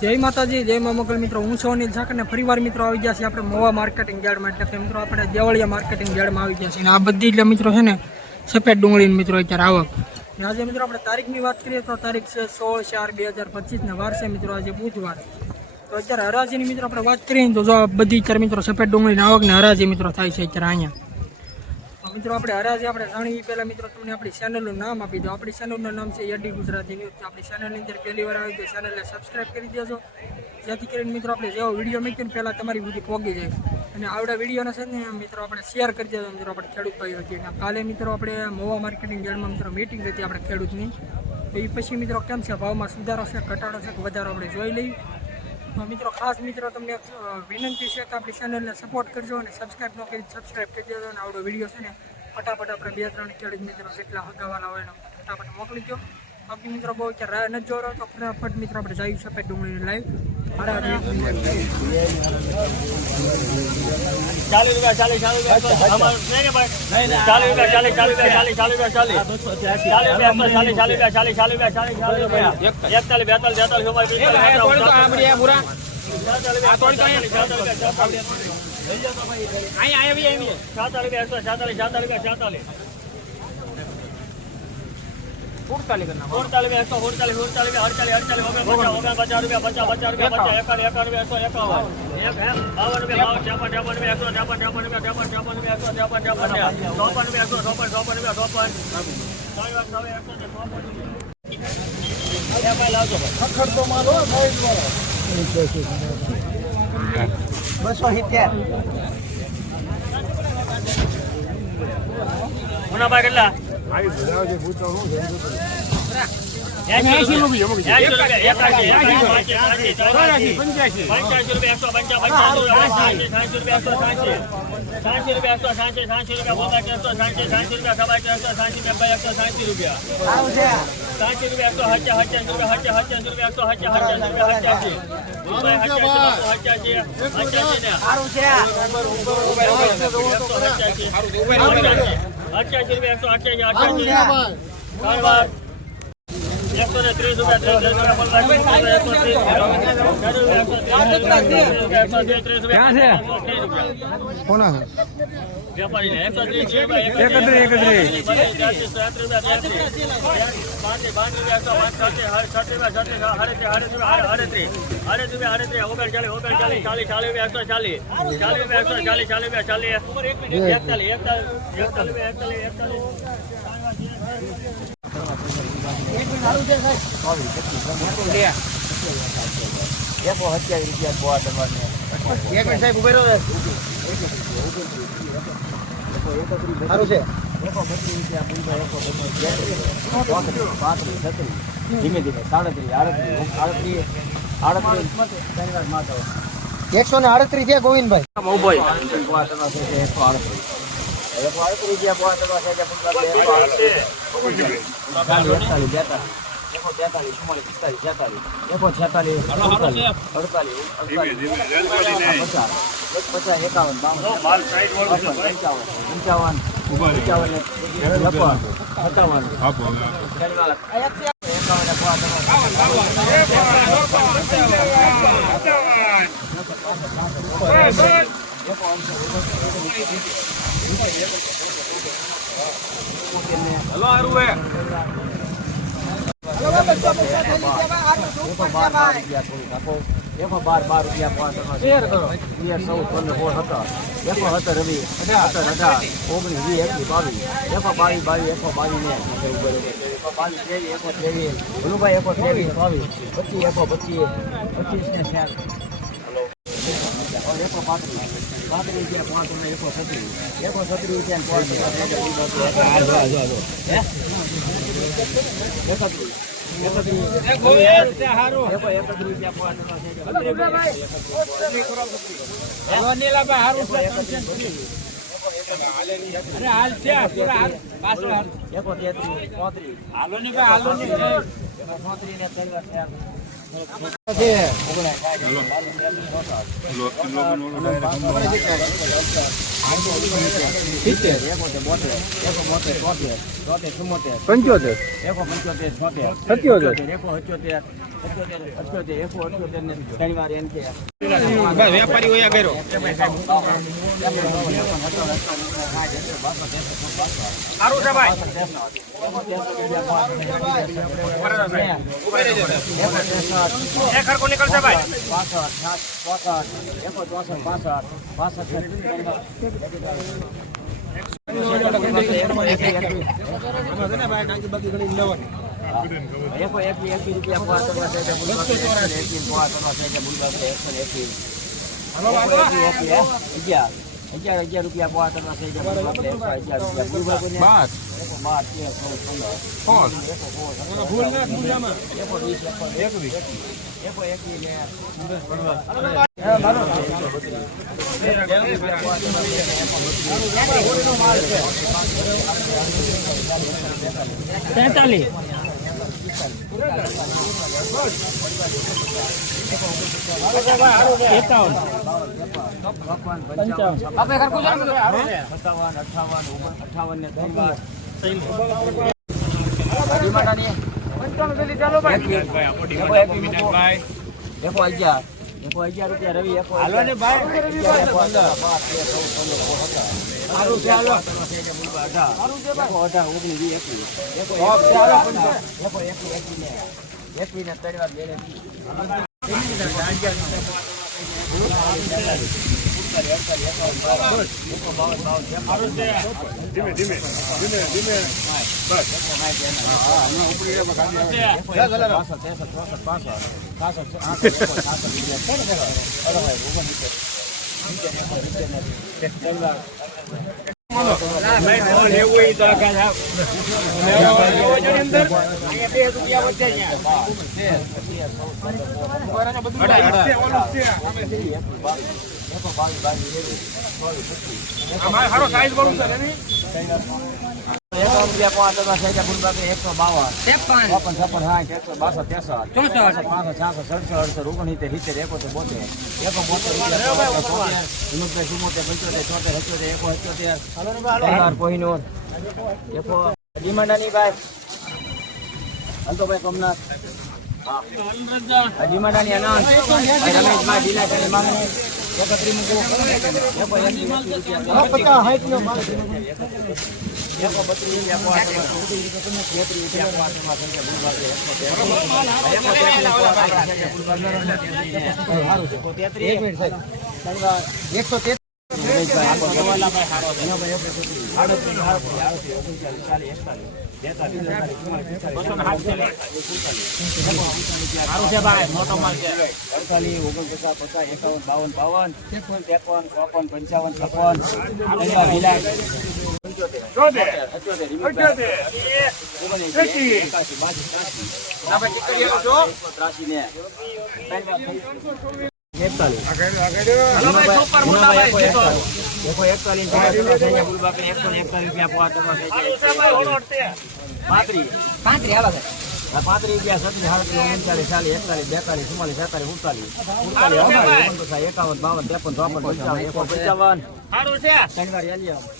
જય માતાજી, જય મા મોગલ મિત્રો. હું છું અનિલ ઠાકર ને ફરીવાર મિત્રો આવી ગયા છે આપણે મોવા માર્કેટિંગ યાર્ડમાં. એટલે કે મિત્રો આપણે દેવળિયા માર્કેટિંગ યાર્ડમાં આવી ગયા છે અને આ બધી એટલે મિત્રો છે ને સફેદ ડુંગળીની મિત્રો અત્યારે આવક. અને આજે મિત્રો આપણે તારીખની વાત કરીએ તો તારીખ છે 16/4/2025 ને વાર છે મિત્રો આજે બુધવાર. તો અત્યારે હરાજીની મિત્રો આપણે વાત કરીએ તો જો આ બધી અત્યારે મિત્રો સફેદ ડુંગળીની આવક ને હરાજી મિત્રો થાય છે અત્યારે અહીંયા. મિત્રો આપણે હરાજી આપણે જાણીએ પહેલાં મિત્રો તમને આપણી ચેનલનું નામ આપી દો. આપણી ચેનલનું નામ છે યડી ગુજરાતી ન્યૂઝ. આપણી ચેનલની અંદર પહેલી વાર આવી તો ચેનલને સબસ્ક્રાઈબ કરી દેજો, જેથી કરીને મિત્રો આપણે જેવો વિડીયો મૂકીને પહેલાં તમારી સુધી પહોંચી જાય. અને આવડા વિડીયોને છે ને મિત્રો આપણે શેર કરી દેજો મિત્રો આપણે ખેડૂત ભાઈઓ હતી. કાલે મિત્રો આપણે મોવા માર્કેટિંગ યાર્ડમાં મિત્રો મીટિંગ હતી આપણે ખેડૂતની. તો એ પછી મિત્રો કેમ છે, ભાવમાં સુધારો છે, ઘટાડો છે કે વધારો આપણે જોઈ લઈએ. તો મિત્રો ખાસ મિત્રો તમને વિનંતી છે કે આપણી ચેનલને સપોર્ટ કરજો અને સબસ્ક્રાઈબ ન કરી સબસ્ક્રાઈબ કરી દેજો. અને આવડો વિડીયો છે ને ફટાફટ આપણે 2-3 ખેડૂત મિત્રો જેટલા હગાવાના હોય ફટાફટ મોકલી દો. બાકી મિત્રો બહુ અત્યારે રાહ નથી જોરો તો ફટાફટ મિત્રો આપણે જઈએ સફેદ ડુંગળીની લાઈવ. કેટલા ધીમે ધીમે 37 138 છે ગોવિંદભાઈ. હેલો આરુએ વેપારી હોય કર્યો સારું છે ભાઈ એક ખરકો નીકળશે ભાઈ 11 રૂપિયા પોવા કરવા છે 11 રૂપિયા સારો સાઈઝ બળું છે ને 100 રૂપિયા પોવા કરવા છે 55